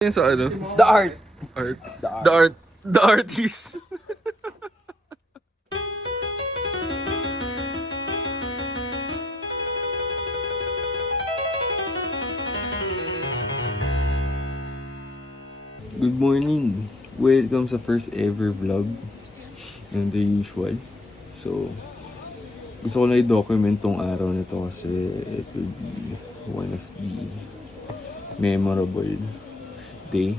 Yung sa ano? The art. Art. The art. The artist. Good morning. Welcome sa first ever vlog and the usual. So, gusto ko na i-document tong araw na to kasi it will be one of the memorable day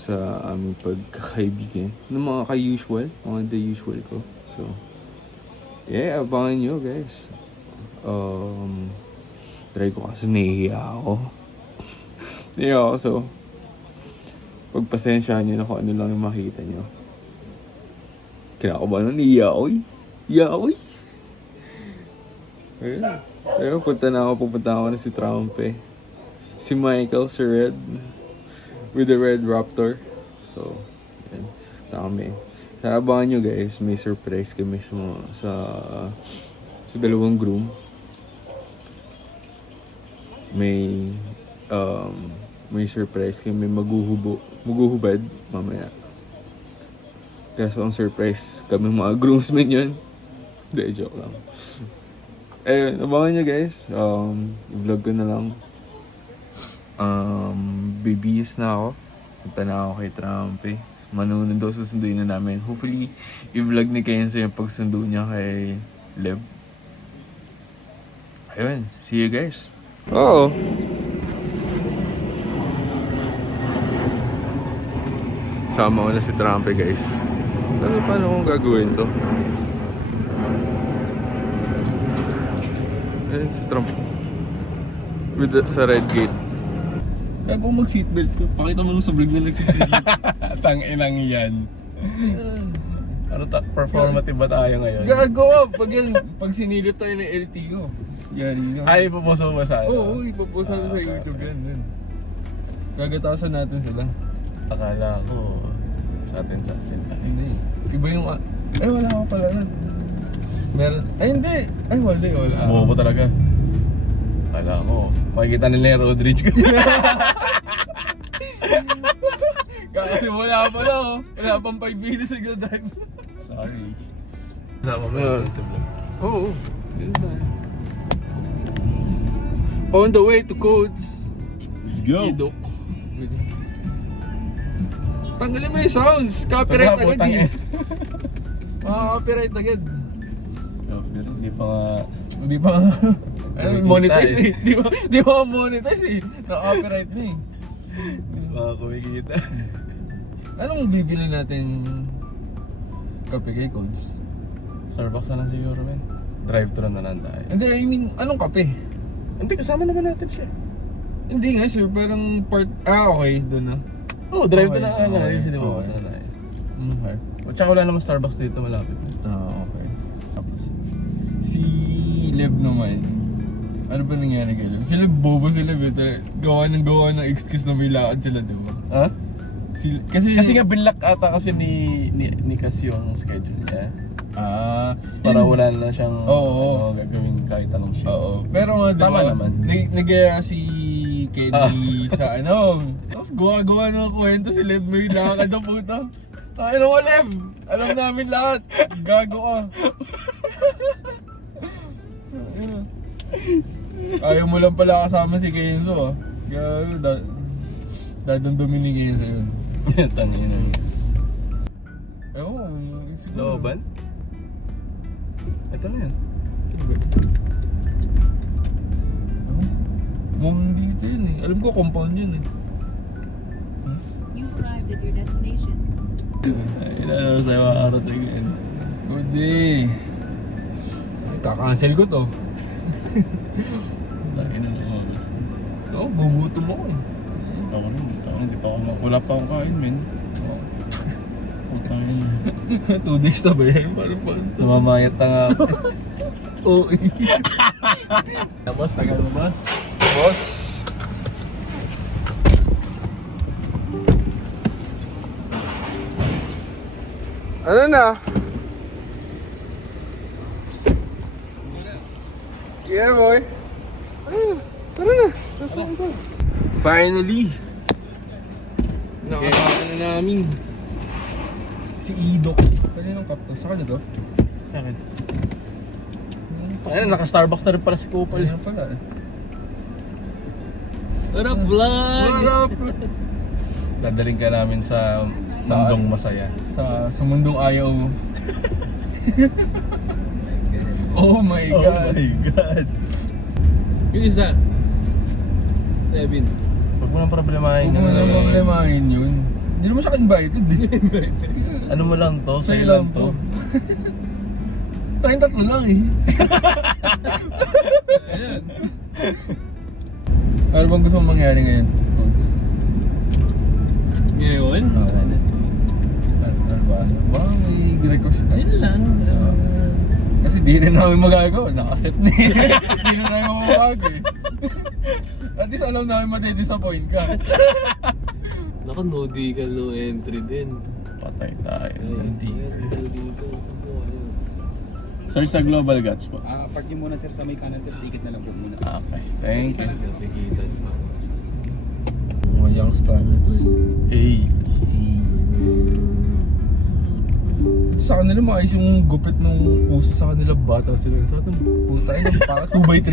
sa aming pagkakaibigan ng mga ka-usual, mga the usual ko. So, yeah, abangan nyo guys. Try ko kasi nahihiya ako. Nahihiya ako, so pagpasensyahan nyo na kung ano lang yung makita nyo. Kinakabahan na, nahihiya ako eh. Hiya ako eh. Ayun, pupunta ako na si Trump eh. Si Michael, si Red, with the Red Raptor. So, yan. Kami. Sa abangan nyo guys, may surprise kami sa dalawang groom. May surprise kami, maghuhubad mamaya. Kaya so ang surprise kami mga groomsmen yun. Hindi, joke lang. Ayun, abangan nyo guys. I-vlog ko na lang. Bibihis na ako. Punta na ako kay Trump eh. Manunod daw, susunduin na namin. Hopefully, i-vlog ni Kenzo yung pagsundo niya kay Leb. Ayun, see you guys. Oo. Sama ko na si Trump eh guys. Pero paano kong gagawin to? Ayun si Trump. Sa red gate. Kaya kung mag-seatbelt ko, pakita mo sa vlog na nag-seatbelt. Tang-inang yan. Ano performative ba tayo ngayon? Gagawa! Pag sinilip tayo ng LTO. Yari nga. Ay, ipoposo mo sa ano? Oo, ipopost natin sa YouTube yan. Gagatasan natin sila. Akala ko sa atin. Hindi. Iba yung... Ay, wala ka pala na. Meron... Ay, hindi! Ay, wala. Bobo talaga. Akala ko, makikita nila yung road rage ko. Kasi wala pa na oh. Wala pang 5 minutes nag-drive. Sorry. Sama mo yun sa vlog. Oo. On the way to Codes. Let's go! Idok. Tanggalin mo yung sounds. Copyright agad eh. Copyright agad. Pero hindi pa Monetize eh. Di ba monetize eh. Na-copyright na eh. Hindi pa kumikita. Anong bibili natin kape kay Codes? Starbucks na lang siguro men. Drive-thru na lang tayo. Hindi, I mean, anong kape? Hindi, kasama naman natin siya. Hindi nga sir, parang part... okay, doon na. Oo, drive-thru na Okay, lang. okay, Hindi mo okay. na tayo. Okay. O tsaka wala namang Starbucks dito malapit. Okay. Tapos, si Leb naman, ano ba nangyari kay Leb? Sila bobo sila, gawa ng excuse na may lakad sila, diba? Ha? Kasi Kasi nga binlock ata kasi ni Casio ang schedule niya. Para yun. wala na siyang Oo. gagawin kahit anong show. Oo. Pero nga, diba? Tama naman. Nagaya si Kenny sa tapos gawa ng kwento si Leb may lakad ang puta. Tayo mo Leb! Alam namin lahat. Gago ka. Ayaw mo lang pala kasama si Kenzo ah. Gago, dadamdamin ni Kenzo yun. Tangin na. Ewan, siguro. Looban? Ito na yan. Mukhang dito yun eh. Alam ko compound yun eh. You've arrived at your destination. Ay, ano sa'yo makakarating yan. Good day. Kaka-cancel ko to. Tangin na lang. Oo, gugutom ako eh. Ako rin. Hindi pa ako wala pa akong kain, men. Putangin. 2 days na ba yan? Parang pa. Namamayat na nga ako. Oo eh. Tapos, tagal mo ba? Boss. Ano na? Yeah boy. Tara na. Finally, Nakakaka na namin. Si Idok. Kaninong kapto? Sa kanya to? Bakit? Ayun, naka-Starbucks na rin pala si Kupal. Ayun pala eh. What up, vlog? What up? Dadaling ka namin sa mundong masaya. Sa mundong ayaw mo. Oh my God. God. Yung isa. Kevin. Huwag mo nang problemahin Huwag mo na problemahin yun. Hindi naman siya invited. Hindi niya invited. Ano mo lang to? Sa'yo lang to. Tayong tatlo lang eh. Ayan. Ano bang gusto mong mangyari ngayon? Ngayon? Ano ba? Baka may request ka? Yun lang. Kasi di rin namin magagawa. Nakaset na eh. Di na namin mamawag eh. At least alam namin matidisappoint ka. Naku, no decal, no entry din. Patay tayo. Hindi. Dito, saan po kayo? Search sa Global Guts po. Park niyo muna sir sa may kanan sir, ticket na lang po muna sir. Okay, thank you. Sa tikitan pa. Mga youngsters. Hey. Sa kanila maayos yung gupit nung uso sa kanila bata sila. Sa atin, puta yun ang paka 2x3.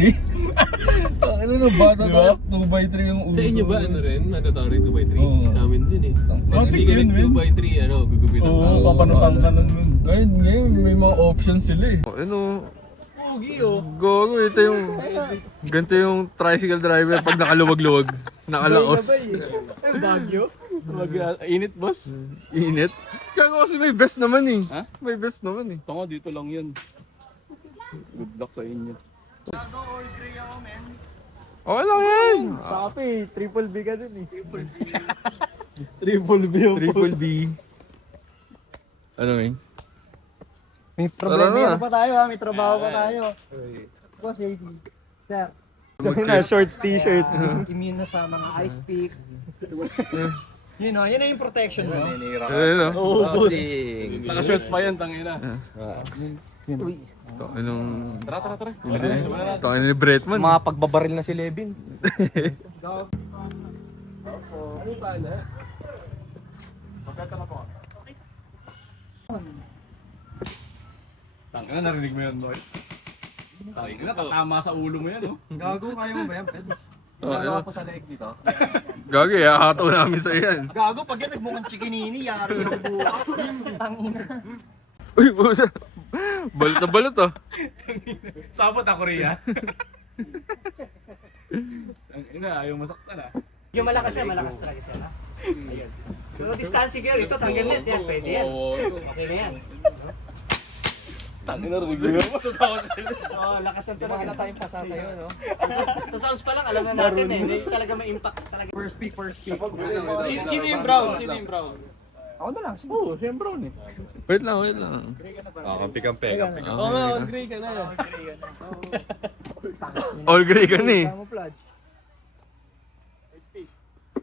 Sa kanila bata Diba? 2x3 yung uso. Sa inyo ba ano rin? Mandatory 2x3? Oo. Sa amin din eh. Pag hindi ka yun, nag men. 2x3, ano, gugupitan Oo, ka. papanutang ka nun nun. Ngayon, may mga options sila eh. Ano? Pogi oh. Gogo, ito yung... Ganito yung tricycle driver pag nakaluwag-luwag. Nakalaos. Bagyo? Init, boss. Init. Kaya kasi may vest naman eh. Ha? May vest naman eh. Tungo, dito lang yun. Good luck sa inyo. Okay lang yan. Sapi, triple B ka dun eh. Triple B yung Triple B. Ano eh? May problema pa tayo ha, may trabaho pa tayo. Boss, sir. Na shorts, t-shirt. Immune na sa mga ice pick. Yun o, yun na yung protection mo. Ano? Oo, boss. Naka-shorts pa yan, tangina. Ito, anong... Tara. Hindi. Ito, ano ni Bretman? Mga pagbabaril na si Levin. Ano pa na? Magkata na po. Tangina, narinig mo yun, boy? Tangina, tatama sa ulo mo yan, oh. Gago, kaya mo ba yan, Peds? Oh, ano? Nagawa ko sa leg dito. Gagi, hahataw namin sa yan. Gago, pag yan nagmukhang chikinini, yari yung bukas. Tangina. Uy, busa. Balot na balot ah. Sabot ako, Rhea. Tangina, ayaw masaktan ah. Yung malakas siya, malakas talaga siya. Ha? Ayun. So, distance gear, ito tanggal net yan, pwede yan. Okay na yan. Tangina, rinig mo. Tatawa sa sila. So, lakas ng tunog. Wala tayong pasa sa'yo, no? Sa sounds pa lang, alam na natin eh. May talaga may impact talaga. First pick. Sino yung brown? Sino yung brown? Ako na lang. Oo, siya yung brown eh. Wait lang. Oo nga, all gray ka na. All gray ka na eh. Tama, Plodge.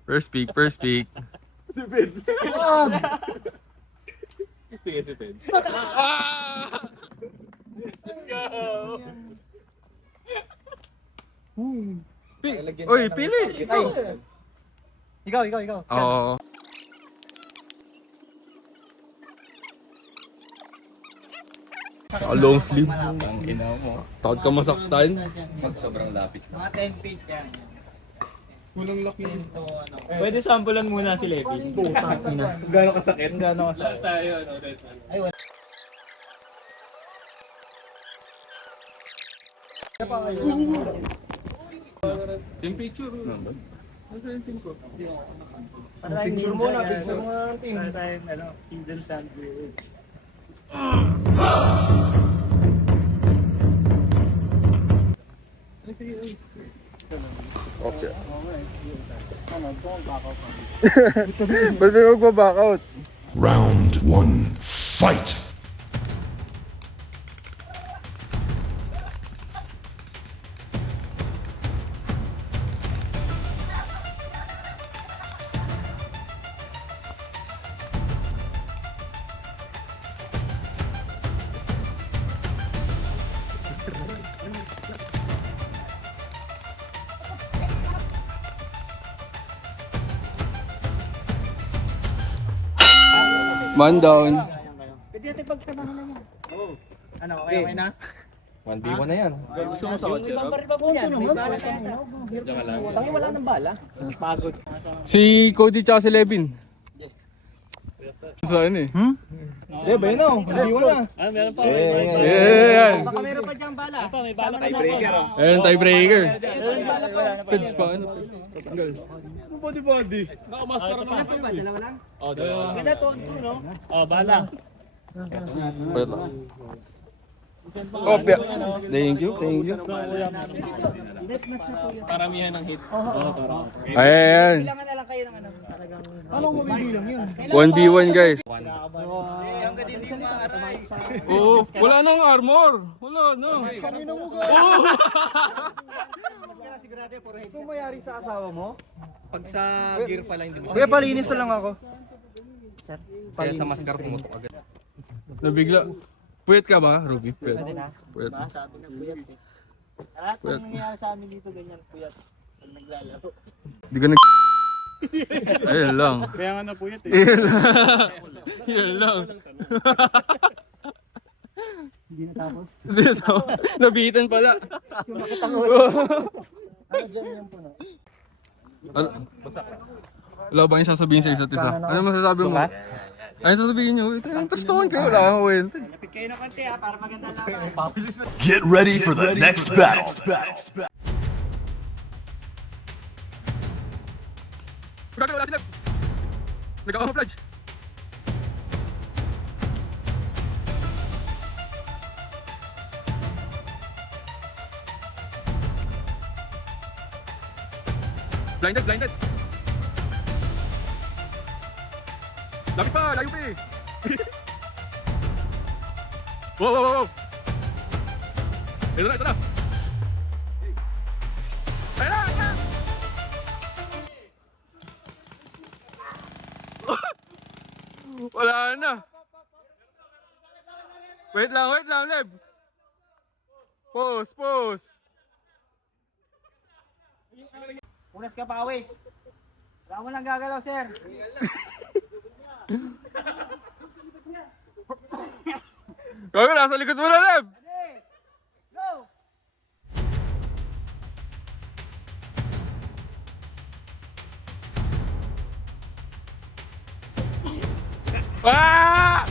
First peak. Si Peds. Sige si Peds. Let's go! Uy, pili! Ikaw. Oo. Long sleeve. Ang ina mo. Takot ka masaktan. Mga 10 feet yan. Pwede sampulan muna si Levi. Gano'ng kasakit? Gano'ng kasakit? Tayo, ano, Team picture. Picture muna, picture muna ng team. Time, Hidden Sandwich. Okay. Ba't may magbaback out? Round one, fight! Man down. Pwede natin pagsabahan na yan. Oo. Ano, okay na? 1v1 na yan. Gusto mo sa kotse, Rob? Baril pa po yan. May bala tayo. Diyan ka lang. Tangi wala ng bala. Pagod. Si Cody tsaka si Levin. Saan eh? Hindi, ba yun o? Hindi mo na. Meron pa. Yeah! Baka meron pa dyan bala. May bala pa breaker. Ayun, tiebreaker. Peds pa, ano? Peds. Patanggal. Body. Nakamaskara Ilan pa ba? Dalawa lang? Oh, dalawa. Ganda to, no? Oh, bala. Wait lang. Oh, pia. Thank you, thank you. Best match na po yun. Paramihan ng hit. Ayan. Kailangan na lang kayo ng ano. Anong mabibilang yun? 1v1 guys. Hanggang hindi mo maaray. Oo, wala nang armor. Wala na. Kanino mo ga? Mas kaya sigurado for head. Kung mayari sa asawa mo? Pag sa gear pala hindi mo. Kuya, palinis na lang ako. Kaya sa maskar pumutok agad. Nabigla. Puyat ka ba, Ruby? Puyat. Puyat. Sabi ng puyat eh. Lahat ng nangyayari sa amin dito ganyan puyat. Pag naglalaro. Di ka nag... Ayun lang. Kaya nga na puyat eh. Ayun lang. Ayun lang. Hindi natapos. Dito. Nabitan pala. Ano dyan yung puno? Wala ba yung sasabihin sa isa't isa? Ano masasabi mo? Ano sasabihin nyo? Tastokan kayo. Wala akong kwenta. Lapit kayo ng konti ha, para maganda lang. Get ready for the next battle. Gagawin wala sila. Nag-camouflage. Blinded, blinded. Lapit pa, layo pa eh. Wow, wow, wow, wow. Ito na, ito na. Ayun na, ayun na. Wala na. Wait lang, Leb. Pause, pause. Unas ka pawis. Wala mo lang gagalaw, sir. Gago, nasa likod mo na, Leb. Go! Ah!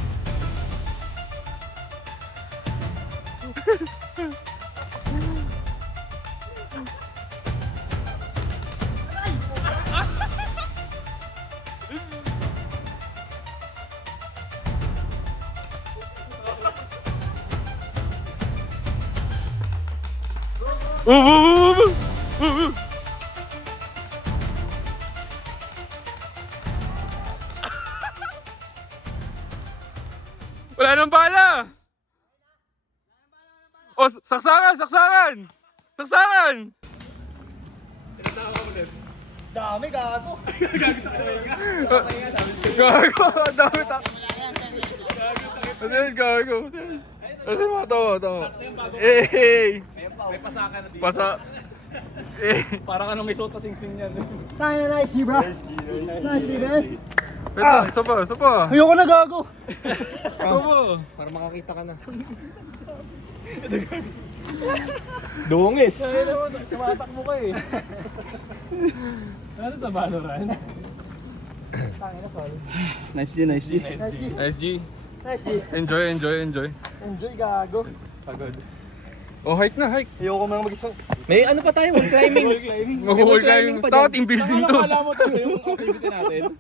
Wala nang bala! O, saksakan! Saksakan! Saksakan! Dami, gago. Gago! Ang dami tak! Ano yun, gago? Kasi mga tawa. Eh! May pasaka na dito. Pasa... Eh! Para ka nang may sota sing-sing yan. Tayo na, nice, bro. Nice, man. Wait lang, isa pa. Ayoko na, gago. Isa pa. Para makakita ka na. Dungis! Tumatakbo ka eh. Ano sa Valorant? Nice G. Nice, Nice G. nice. Enjoy. Enjoy, gago. Pagod. Oh, hike na, hike. Ayoko mga mag-isang. May ano pa tayo, climbing. Mag-wall climbing. Takot team building to. Akala mo to sa yung activity natin.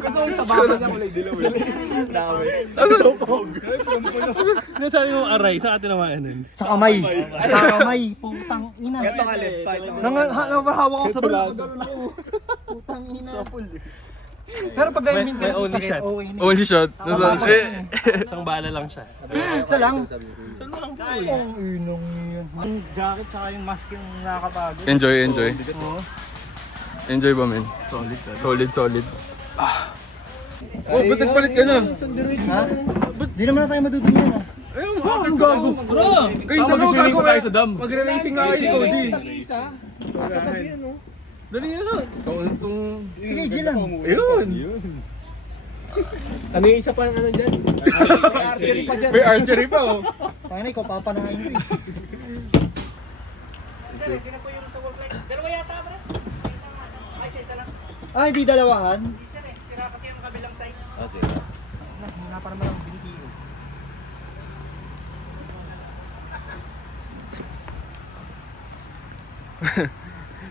Gusto ko sa baba lang ulit. Dami. Ano sabi mo aray? Sa atin naman ano? Sa kamay. Sa kamay. Putang ina. Ito ka left, fight. Nangahawak ako sa bala. Gano'n ako. Putang ina. Pero pag ganyan minsan sa only sakit, shot. okay na. Only shot. Isang bala lang siya. Isa lang. Saan mo lang po Ang inong yun. Ang jacket tsaka yung mask yung nakakabago. Enjoy. Oo. Enjoy ba, men? Solid. Oh, ba't nagpalit ka na? Ha? Di naman na tayo madudungan ah. Ayun, ang gago. Kayo Mag-swimming pa tayo sa dam. Magre-racing nga kayo, Cody. Dali na lang. Sige, G lang. Ayun. Ano yung isa pa ano dyan? May archery pa dyan. May archery pa oh. Panay ko, papanahin ko eh. Sir, hindi na po yung sa wall plate. Dalawa yata ba? Ay, isa lang. Ah, hindi dalawahan? Hindi sir eh. Sira kasi yung kabilang side. Hina pa naman ang binti ko.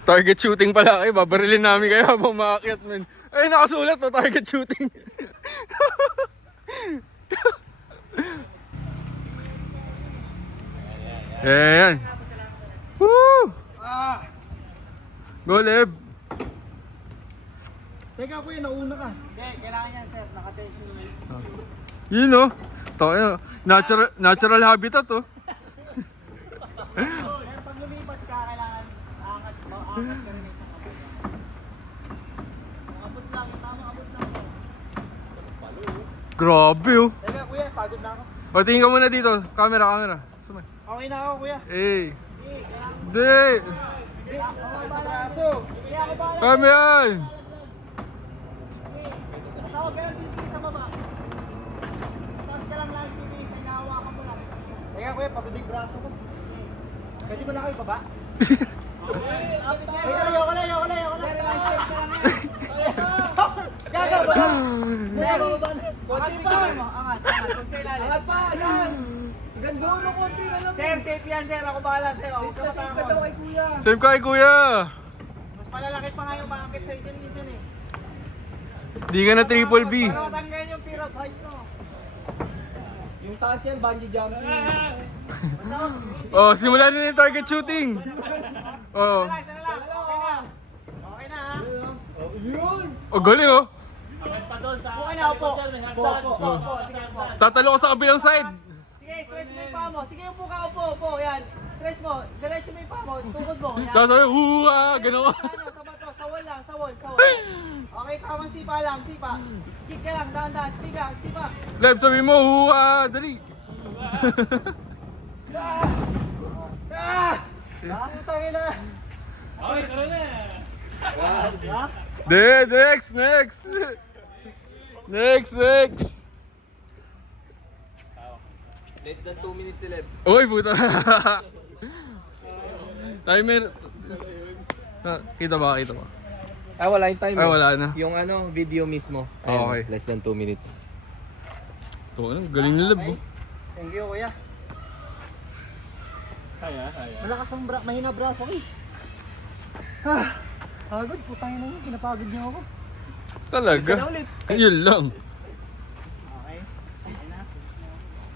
Target shooting pala kayo. Babarilin namin kayo habang maakyat, man. Ay, nakasulat to, target shooting. Ayan. Woo! Go, Leb. Teka kuya, nauna ka. Hindi, kailangan yan sir. Naka-tension mo. Yun oh. Natural habitat oh. Pero pag lumipat ka, kailangan aangat ka rin ng isang abot. Abot lang, tama abot lang. Grabe oh. Teka kuya, pagod na ako. O, tingin ka muna dito. Camera. Sumay. Okay na ako kuya. Eh. Hindi. Okay sa braso. Kaya ako ba? Kami yan. Basta huwag ka lang titiis sa baba. Taas ka lang lang titiis, ay nahawakan mo lang. Teka kuya, pagod na yung braso ko. Pwede ba na kayo baba? Ay, ayoko na. Relax ka lang yan. Gaga ba? Gaga ba? Konti pa! Angat. Huwag sa ilalim. Angat pa! Yan! Gandoon o konti na lang. Sir, safe yan sir. Ako bahala sa'yo. Huwag ka matakot. Kay kuya. Save ka kay kuya. Mas malalaki pa nga yung makakit sa'yo dyan minsan eh. Di ka na triple B. Para matanggal yung fear of height mo. Yung taas yan, bungee jumping. Oh, simulan na yung target shooting. Oh. Relax na lang. Okay na. Okay na ha. Oh, galing oh. Okay na, upo. Upo. Sige, upo. Tatalo ka sa kabilang side. Sige, stretch mo yung paa mo. Sige, upo ka, upo. Yan. Stretch mo. Diretso mo yung paa mo. Tukod mo. Yan. Tapos sabi, huwa, gano'n. Ano, sa bato. Sa wall lang. Sa wall. Okay, tamang sipa lang. Sipa. Kick ka lang. Dahan-dahan. Sipa. Leb, sabi mo, huwa, dali. Putangin na. Next. Less than 2 minutes left. Uy, puta. Timer. Kita ba? Ah, wala yung time. Ay, wala na. Yung ano, video mismo. Okay. Less than 2 minutes. Ito, ano, galing na Leb oh. Thank you kuya. Malakas ang mahina braso ko eh. Pagod, putangin na yun. Pinapagod niyo ako. Talaga. Yun lang.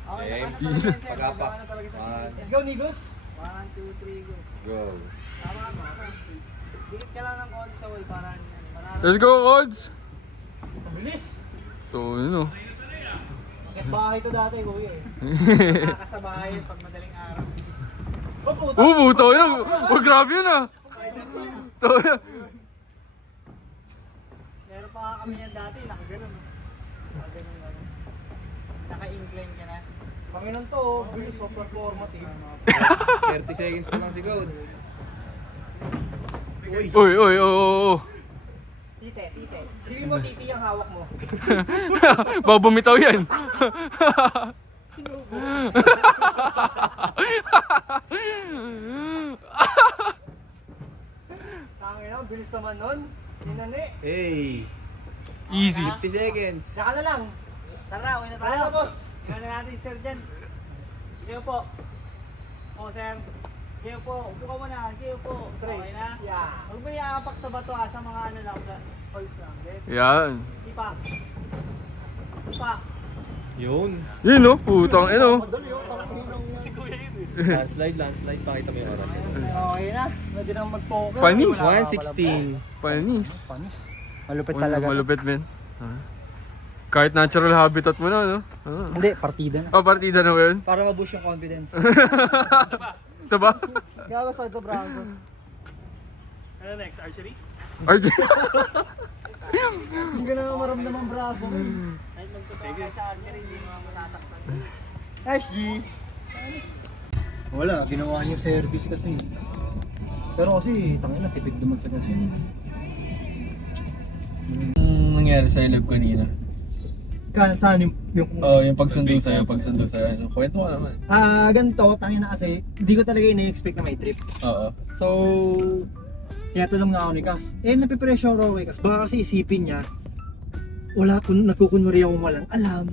Okay. Pag-apak. Let's go, Nigos. 1, 2, 3, go. Go. Tama mo. Dikit ka lang ng konti sa wall para Let's go, Odds. Bilis. Ito, yun oh. Bakit bahay to dati kuya eh. nakakasabahay pag madaling araw. Oh puta. Puto yun. Oh, grabe yun ah. Ito, Meron pa nga kami yan dati, nakaganon. Nakaganon lang. Naka-incline ka na. Panginoon to, oh. Bilis of performative. 30 seconds pa lang si Gods. Uy, oh. Tite. Sige mo, titi ang hawak mo. Babumitaw yan. Tangin na, bilis naman nun. Sinani. Hey! Easy. 50 seconds. Saka na lang. Tara, uwi na tayo. Tara, boss. Iwan na natin si Sir Jen. Sige po. O, Sir. Sige po. Upo ka muna. Sige po. Okay na? Yeah. Huwag mo iaapak sa bato sa mga ano lang. Holes lang. Okay? Yan. Sipa. Yun. Yun oh, putang ino. Madali yung tangin ng Landslide. Pakita mo yung oras. Okay na. Pwede nang mag-focus. Panis. 1:16. Panis. Panis. Malupit Uy, talaga. malupit, men. Kahit natural habitat mo na, no? Hindi, partida na. Oh, partida na ba yun? Para ma-boost yung confidence. Ito ba? Gawa sa ito, braso. Ano next? Archery? Hindi ka na maramdaman ang braso. Ay, magtotoo kayo sa archery. Hindi mo masasaktan. SG. Wala, ginawa niyo service kasi. Pero kasi, tangin na, tipid naman sa kasi. Nangyari sa lab kanina. saan yung Yung pagsundo sa'yo, Ano, kwento ka naman. ganito, tangin na kasi, hindi ko talaga ina-expect na may trip. Oo. So, tinatanong nga ako ni Cas, napipresyo ako kay Cas. Baka kasi isipin niya, nagkukunwari akong walang alam.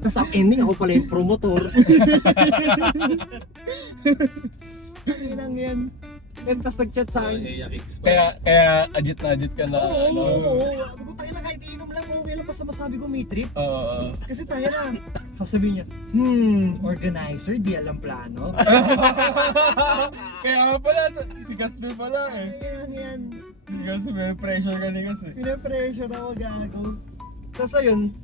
Tapos ang ending, ako pala yung promotor. Ano lang yan? And tapos nag-chat sa akin. Kaya agit ka na. Oo. Tayo na kahit inom lang, okay lang basta masabi ko may trip. Oo. Kasi tayo na. Tapos sabihin niya, organizer, di alam plano. Kaya nga pala, si Gas din pala eh. Yan. Gas, may pressure ka ni Gas eh. Pinapressure ako, gago. Tapos ayun,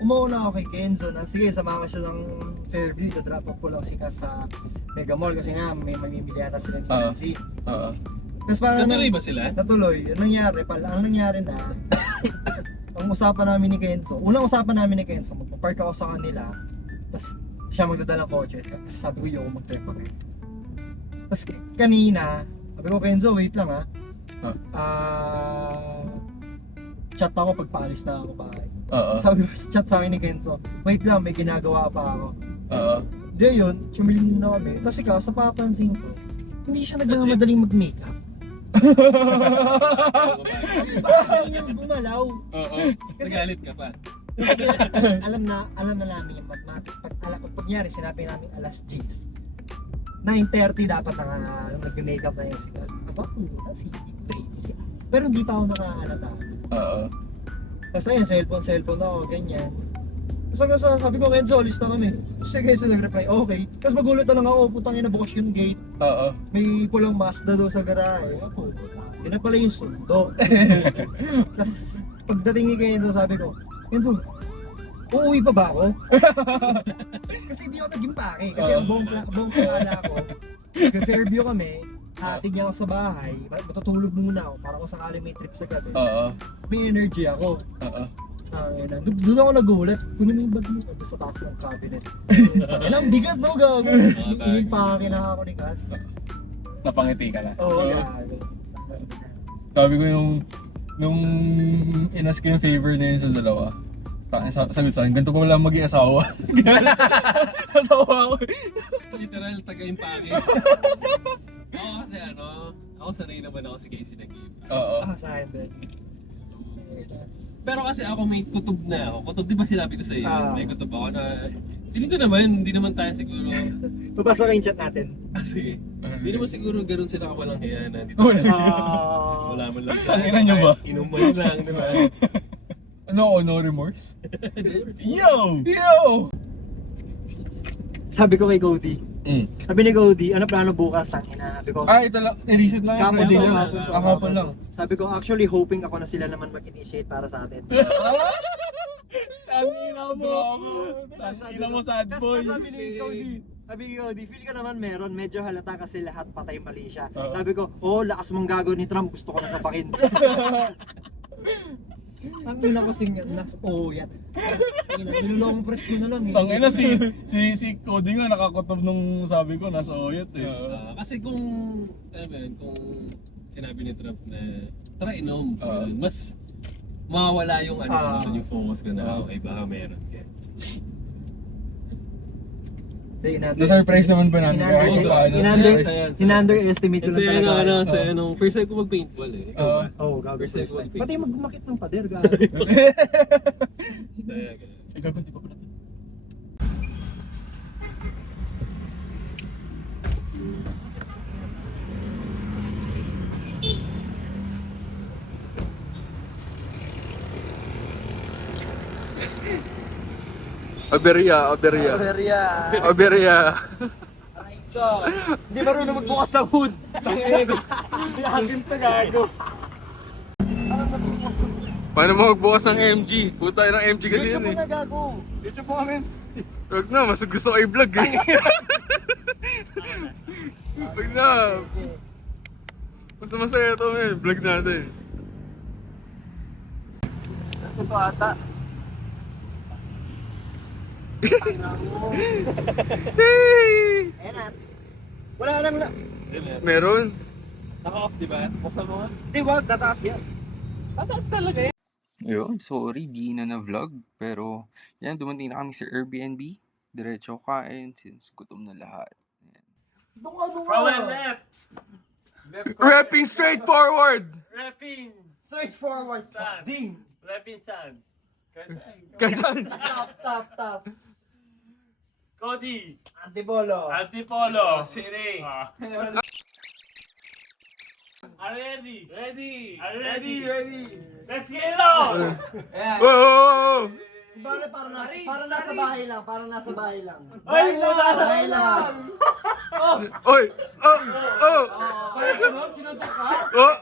umuuna ako kay Kenzo na, sige, samahan ko siya ng Fairview, drop off ko lang si Cas sa Mega Mall kasi nga may mamimili ata sila ni Nancy. Oo. Tapos parang Natuloy ba sila? Natuloy. Ang nangyari na, ang usapan namin ni Kenzo, unang usapan namin ni Kenzo, magpapark ako sa kanila, tapos siya magdadala ng kotse, kasi sabi ko yung mag-trip ako. Tapos kanina, sabi ko, Kenzo, wait lang ha. Chat ako pagpaalis na ako bahay. Oo. Sabi ko, chat sa akin ni Kenzo, wait lang, may ginagawa pa ako. Oo. Di yun, sumilin na kami. Tapos ikaw, sa papansin ko, hindi siya nagmamadaling mag-makeup. Bakit yung gumalaw? Oo. Nagalit ka pa. alam na namin yung mathematics. Pag nyari, sinabi namin alas 10. 9:30 dapat nag-makeup na yun siya. Aba, si pretty siya. Pero hindi pa ako nakaalata. Oo. Kasi ayun, cellphone ako, ganyan. Tapos sabi ko, Kenzo, alis na kami. Tapos Kenzo nag-reply, okay. Tapos magulat na lang ako, putang ina, bukas yung gate. Oo. May pulang Mazda doon sa garahe. Ako, yun na pala yung sundo. Tapos pagdating ni Kenzo, sabi ko, Kenzo, uuwi pa ba ako? Kasi hindi ako naging pake. Kasi ang buong plana ko, Fairview kami, hatid niya ako sa bahay, matutulog muna ako para kung sakali may trip sa gabi. Oo. May energy ako. Oo. Doon ako nagulat. Kunin mo yung bag mo doon sa taas ng cabinet. Ang bigat, no? Gago. Inimpake na ako ni Cas. Napangiti ka na. Oo, gago. Sabi ko nung inas ko yung favor na yun sa dalawa. Sabi sa akin, ganito ko lang maging asawa. Natawa ako. Literal, taga-impake. Ako kasi ako sanay naman ako si Casey na game. Oo. Sa akin din. Pero kasi ako may kutob na ako. Kutob, di ba sinabi ko sa iyo? Ah. May kutob ako na, feeling ko naman, hindi naman tayo siguro, Papasok yung chat natin. sige, hindi naman siguro ganun sila kawalang hiya na dito. Wala man lang. Tanginan nyo ba? Inuman lang, di ba? No remorse? Yo! Sabi ko kay Cody. Sabi ni Cody, ano plano bukas? Tangina. Sabi ko, Ito lang, i-reset lang Kahapon Friday lang, lang. kahapon. Kahapon lang. sabi ko, actually hoping ako na sila naman mag-initiate para sa atin. Tangina mo! Tangina mo sad boy! Sabi ni Cody, feel ka naman meron, medyo halata kasi lahat patay mali siya. Oo. Sabi ko, lakas mong gago ni Trump, gusto ko na sapakin. Ang ina ko yan. Nilulong press ko na lang eh. Tangina si Cody nga nakakutob nung sabi ko nasa Oyot eh. Kasi kung, alam mo yun, kung sinabi ni Trump na, tara inom, ganun, mas mawawala yung yung focus ko na, okay, baka meron. Na-surprise naman ba namin kahit paano? In-underestimate ko na talaga. Sa first time ko mag-paintball eh. Ikaw ba? Gago First time ko first time. mag-paintball. Pati magmakit ng pader, gago. Ikaw ba di pa pala? Oberia. Hindi marunong magbukas sa hood. Paano mo magbukas ng MG? Puta ng MG kasi YouTube yan mo na, gago. YouTube mo kami. Huwag na, mas gusto ko i-vlog eh. Huwag na. Mas masaya ito eh, vlog natin. Ito ata. Ayan na. Wala lang na. Meron. Naka-off, di ba? Buksan mo nga. Hindi, wag. Tataas yan. Pataas talaga eh. Ayun, sorry, di na vlog. Pero, yan, dumating na kami sa Airbnb. Diretso kain, since gutom na lahat. Rapping straightforward! Rapping! Straightforward sa ding. Rapping saan? Katan! Top. Cody! Antipolo. Antipolo! Siri! Are ready? Ready! Are ready? Let's get it on! Whoa! Bale, parang nasa bahay lang. Ay! Bahay lang. Oy! Oh! Oh! Bale, ano? Sinuntok ka? Oh!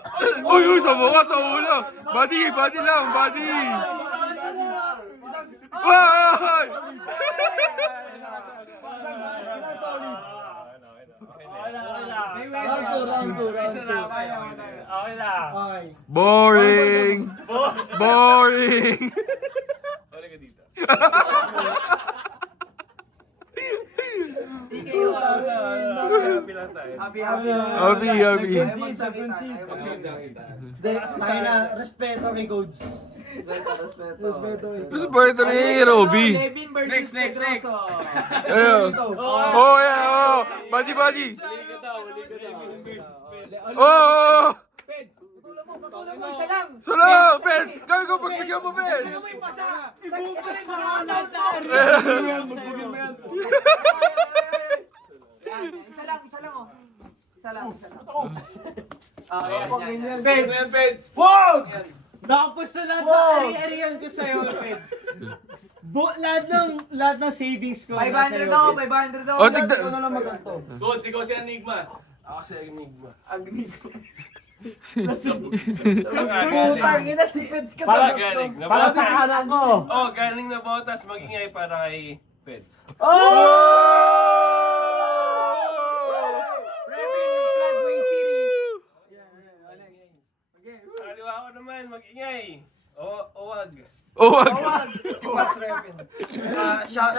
Uy! Uy! Sa mukha, sa ulo! Body lang! Body! Wow! Isang solid. Round two. Okay lang. Okay. Boring! Boring! Happy lang tayo. Happy. Happy. Tayo na, respeto kay Codes. Respeto. Mas Puerto Rico, Robby. Next. Ayun. Oh, yeah, oh. Body. Oh! Solo! Pets! Kami ko pagbigyan mo, Pets! Isa lang oh. Peds! Wag! Nakapusta lahat ng ari-arian ko sa'yo, Peds. Lahat ng savings ko. 500 ako. O, tigda... Ikaw na lang maganto. Good, ikaw si Enigma. Ako si Enigma. Putang ina, si Peds ka Para sa galing na Para botas. sa anak ko. Oh, galing na botas. Magingay para kay Pets. Kaliwa ko naman, magingay. O wag. Oh, wag! Pas Reven. Shout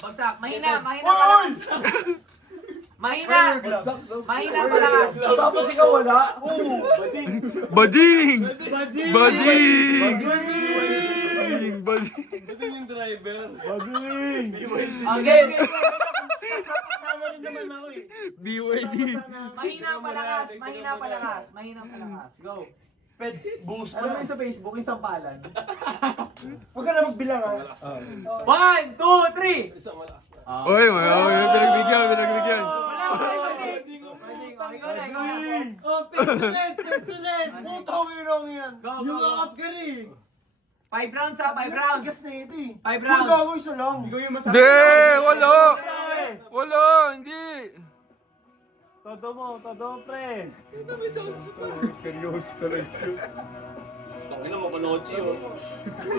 Bagsak. Mahina palakas. Mahina palakas. Tapos ikaw wala? Bading! Bading! Ito yung driver. Okay. Kasama rin naman ako eh. BYD. Mahina palakas. Go. Peds, boost Ano pa. yung sa Facebook? Yung sampalan? Huwag ka na magbilang ha. 1, 2, 3. Isang malakas na. Oy, pinagbigyan. Oh, Peds ulit. Putang inong yan. Yung akap ka rin. 5 rounds ha, 5 rounds. Tigas na ito eh. 5 Huwag rounds. ako isa lang. Ikaw yung masakit. Wala! Wala, hindi! Todo mo, pre. Tangina mo, kanochi oh.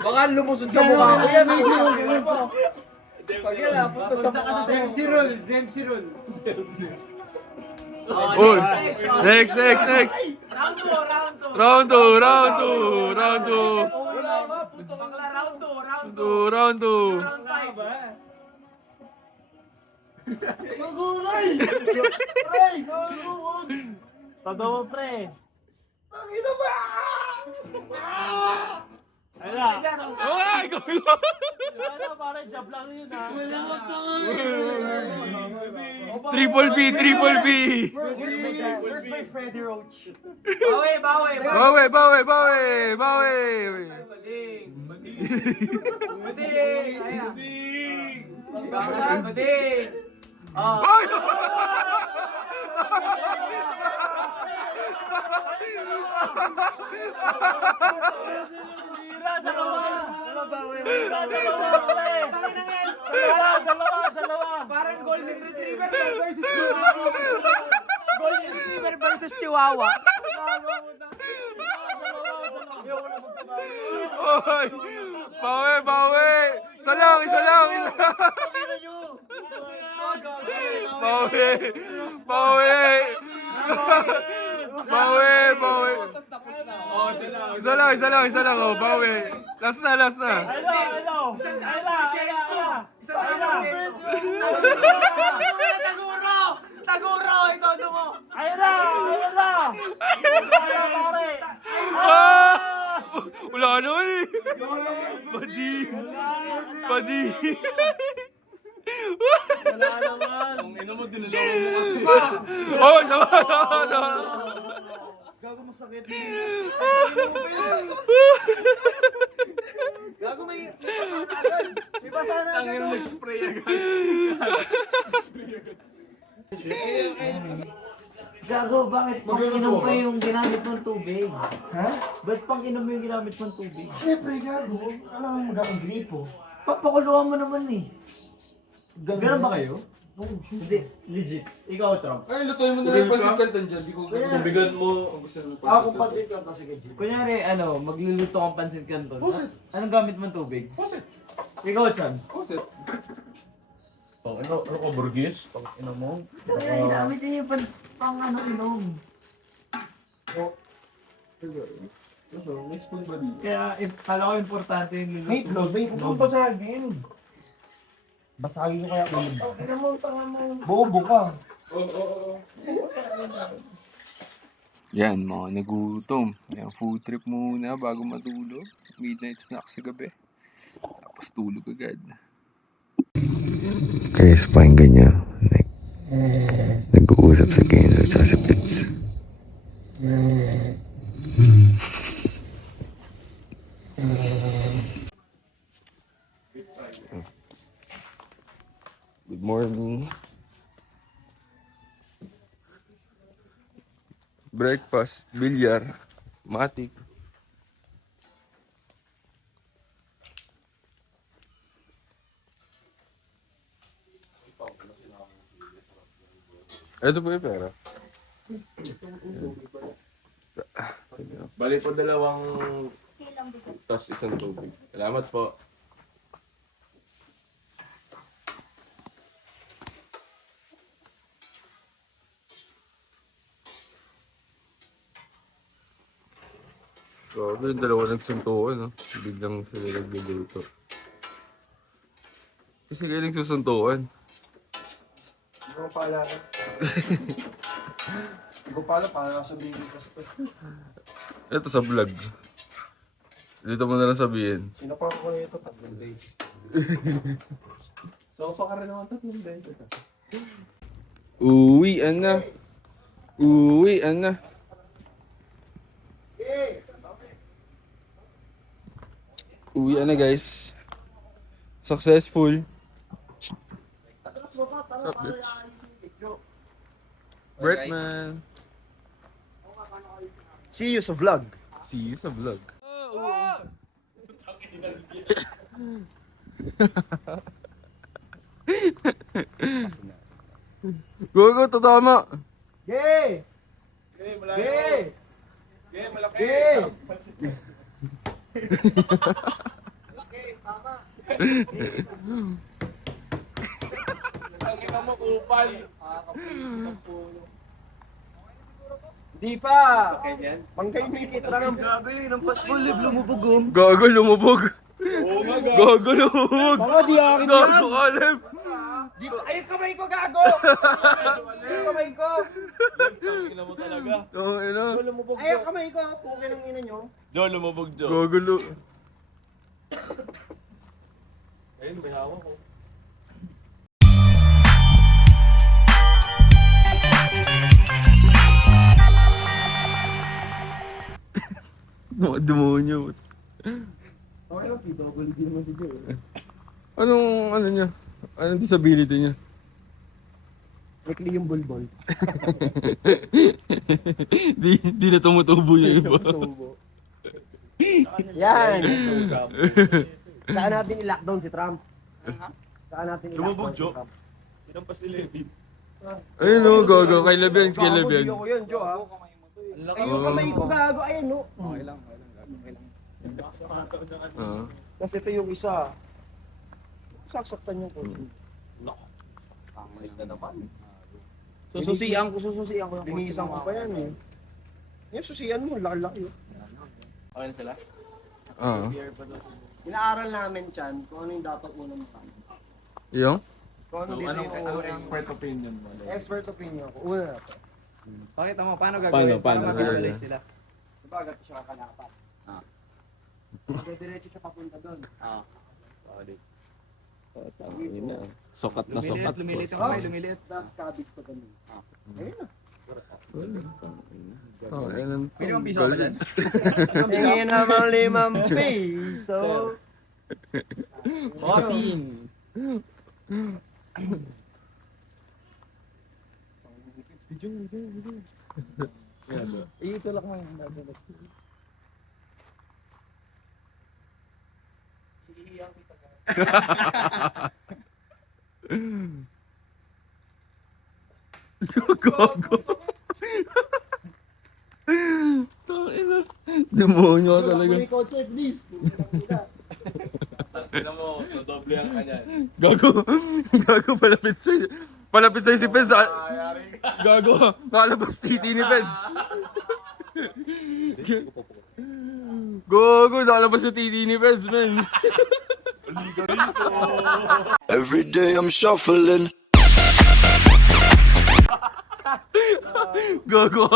Baka lumusod sa mukha ko yan. Pag yan, punta sa mukha. Dempsey rule. Uy! Next! Round 2. Round 2! Bakla, round 2. Round 2! Round 5. Naguray! Ay, naguray! Todo mo, pre. Tangina ba? Ayun. Ay! Ano, parang job lang yun ha. Triple B! Where's my Freddy Roach? Bawi. Bawi! Bading. Ayan. Bading. Ay! Dalawa. Parang Golden Retriever versus Chihuahua. Oy! Bawi! Isa lang! Bawi! Isa lang! Oh, bawi! Last na! Hello. Taguro! Ikaw mo. Wala naman eh. Padi. Padi. Ang ina mo, dinalawa mo kasi. Oh, sama. Gago masakit. Gago may basa na agad. Ang ina nag-spray agad. Gago, bakit pang inom pa yung ginamit mong tubig? Ha? Ba't pang inom yung ginamit mong tubig? Siyempre, gago. Alam mo magandang gripo. Papakuluan mo naman eh. Ganun ba kayo? Oo, Hindi, legit. Ikaw, Trump. Ay, lutuin mo na lang yung pansit canton dyan. Di ko Tubigan mo. Ang gusto mo Ako pansit lang kasi kay Jim. Kunyari, magluluto kang pansit canton. Anong gamit mong tubig? Pusit. Ikaw, Chan. Pusit. Ano ko, burgis? Pang ina mo. Kaya ginamit niya yung pang inom. May spoon ba dito? Kaya, kala ko importante yung niluto. May vlog, may Huwag basagin. basagin ko kaya ulo. Bobo ka. Yan, mga nagutom. Ayan, food trip muna bago matulog. Midnight snack sa gabi. Tapos tulog agad. Guys, pakinggan nyo. Nag-uusap sa Kenzo at sa Pits. Good morning. Breakfast, bilyar, matik. Ito po yung pera. Bali po dalawang tas isang tubig. Salamat po. So, yung dalawa nagsuntukan, no? Biglang sila nagluluto. Kasi kayo nagsusuntukan. Hindi ko pala. Hindi ko pala para sa video kasi. Ito sa vlog. Dito mo na lang sabihin. Sinapa ko nito 3 days. So, pa ka rin naman 3 days. Uwian na. Uwian na. Uwian na, guys. Successful. What's up, bitch? Bretman. See you sa vlog. See you sa vlog. Go, tatama. Yay! Yay! Okay, malaki. Yay! Ang ina mo, kupal. Di pa! Pangkay may kitra ng gago yun. Ang Pasko live lumubog oh. Gago, lumubog. Oo nga, Gago, lumubog. Baka di akin Gago, yan! Alep. Di pa! Ay, kamay ko gago! Ay, kamay ko! Ang ina mo talaga. Oh, ina. Lumubog ay, kamay ko! Pukin ng ina nyo. Jo, lumubog, Jo. Gago, Ayun, may hawak ko. Mga demonyo. Okay lang, PWD naman si Joe. Anong, ano niya? Anong disability niya? Likli yung bulbol. di na tumutubo niya iba. Yan! Saan natin i-lockdown si Trump? Saan natin i-lockdown Lumubog, si Joe. Trump? Tinampas si Levin. Ayun o, gago. Kay Levian, kay Levian. Gago, ko yun, Joe, ha? Ay, yung kamay ko gago, ayun, no? Okay lang. Ah. Kasi ito yung isa. Saksaktan yung kotse. Pangit na naman. Sususian ko yung Linisan ko pa yan, eh. Yung susiyan mo, laki-laki, oh. Okay na sila? Ah. Inaaral namin, Chan, kung ano yung dapat mo naman. Yung? Kung ano So, dito anong yung expert opinion mo? expert opinion ko. Una na to. Pakita mo, paano gagawin Paano? para ma-visualize nila. Diba, ganito siya kakalapan. Diretso siya papunta doon. Sorry. Sokat na sokat. Lumiliit ang kamay, lumiliit. Tapos kabig pa ganun. Ayun na. Pwede bang piso ka dyan? Tingin naman 5 piso. Bossing. Itulak mo yung Gago. Tangina. Demonyo ka talaga. May kotse, please. Tignan mo, dodoble ang kanyan. Gago. Gago palapit sa si Pez. Gago. Nakalabas titi ni Pez. Gago. Nakalabas yung titi ni Pez, man. Every day I'm shuffling. Gago.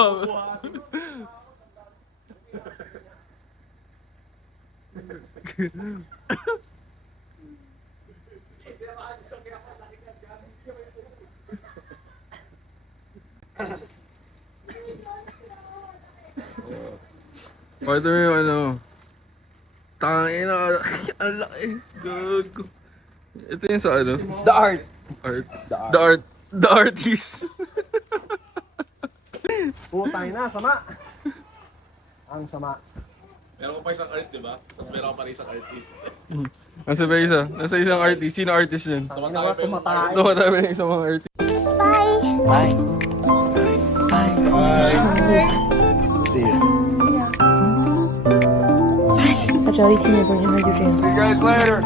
Pakita mo yung ano. Tangina. Ang laki. Gago. Ito yung sa ano. The art. The artist. Putay na, sama. Ang sama. Meron ko pa isang art, di ba? Tapos meron ko pa rin isang artist. Nasa ba isa? Nasa isang artist. Sino artist yun? Tumatay. Tumatay ba yung isang mga artist? See ya. Majority never in her dream. See you guys later.